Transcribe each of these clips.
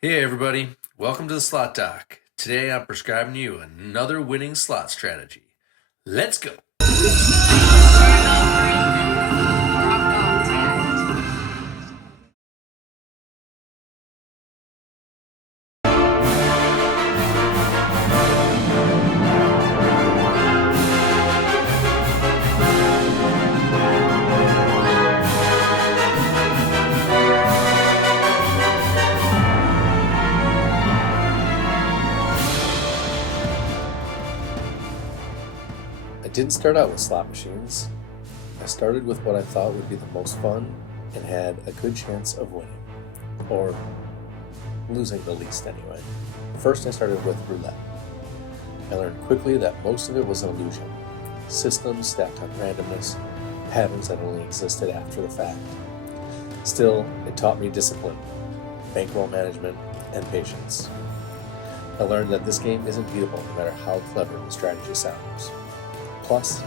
Hey everybody, welcome to the Slot Doc. Today I'm prescribing you another winning slot strategy. Let's go! I didn't start out with slot machines. I started with what I thought would be the most fun and had a good chance of winning. Or losing the least anyway. First I started with roulette. I learned quickly that most of it was an illusion. Systems stacked on randomness, patterns that only existed after the fact. Still, it taught me discipline, bankroll management, and patience. I learned that this game isn't beatable no matter how clever the strategy sounds. Plus,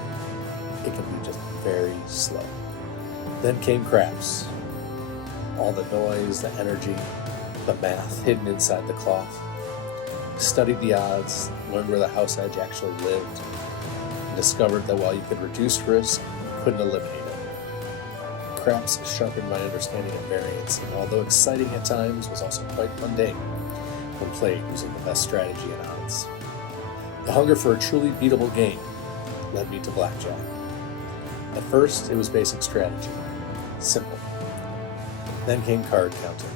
it can be just very slow. Then came craps. All the noise, the energy, the math hidden inside the cloth. Studied the odds, learned where the house edge actually lived, and discovered that while you could reduce risk, you couldn't eliminate it. Craps sharpened my understanding of variance, and although exciting at times, was also quite mundane when played using the best strategy and odds. The hunger for a truly beatable game led me to blackjack. At first, it was basic strategy. Simple. Then came card counting.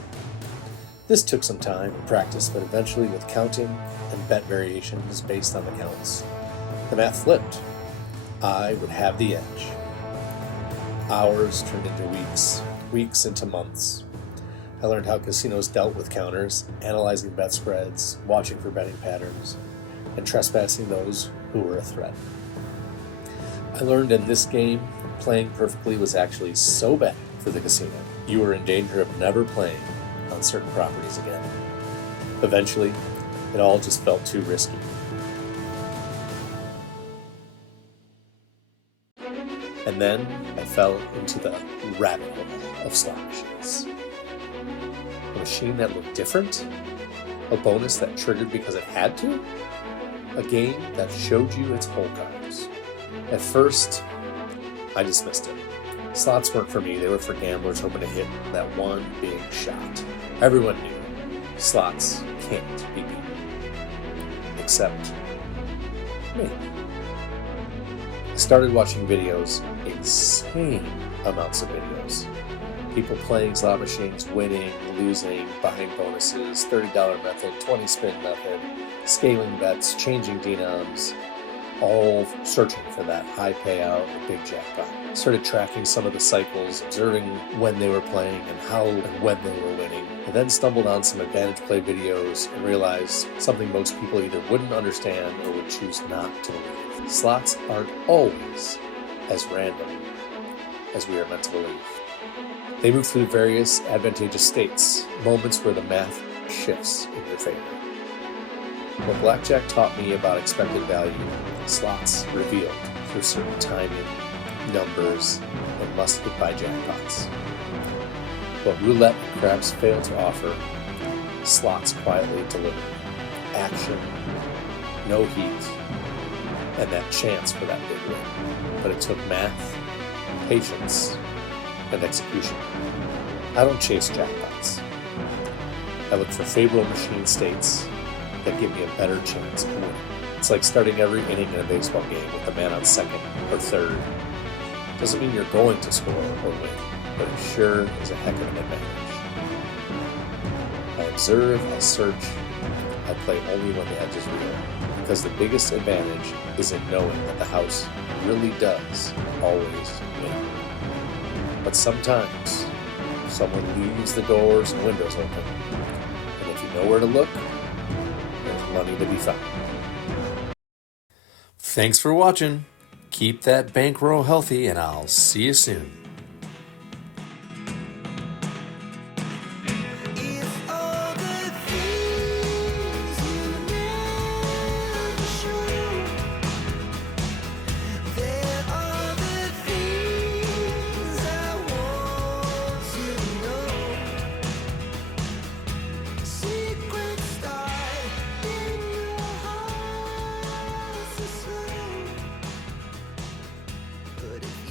This took some time and practice, but eventually with counting and bet variations based on the counts, the math flipped. I would have the edge. Hours turned into weeks, weeks into months. I learned how casinos dealt with counters, analyzing bet spreads, watching for betting patterns, and trespassing those who were a threat. I learned in this game, playing perfectly was actually so bad for the casino, you were in danger of never playing on certain properties again. Eventually, it all just felt too risky. And then I fell into the rabbit hole of slot machines. A machine that looked different? A bonus that triggered because it had to? A game that showed you its hole cards. At first, I dismissed it. Slots weren't for me, they were for gamblers hoping to hit that one big shot. Everyone knew slots can't be beaten. Except maybe. I started watching videos, insane amounts of videos. People playing slot machines, winning, losing, buying bonuses, $30 method, 20 spin method, scaling bets, changing denoms, all searching for that high payout, big jackpot. Started tracking some of the cycles, observing when they were playing and how and when they were winning. I then stumbled on some advantage play videos and realized something most people either wouldn't understand or would choose not to believe. Slots aren't always as random as we are meant to believe. They move through various advantageous states, moments where the math shifts in your favor. What blackjack taught me about expected value, slots revealed through certain timing, numbers, and must-hit-by jackpots. What roulette and craps fail to offer, slots quietly deliver. Action, no heat, and that chance for that big win. But it took math, patience, and execution. I don't chase jackpots. I look for favorable machine states that give me a better chance of winning. It's like starting every inning in a baseball game with a man on second or third. Doesn't mean you're going to score or win, but it sure is a heck of an advantage. I observe, I search, I play only when the edge is real, because the biggest advantage is in knowing that the house really does always win. But sometimes someone leaves the doors and windows open, and if you know where to look, there's money to be found. Thanks for watching. Keep that bankroll healthy, and I'll see you soon. See couldn't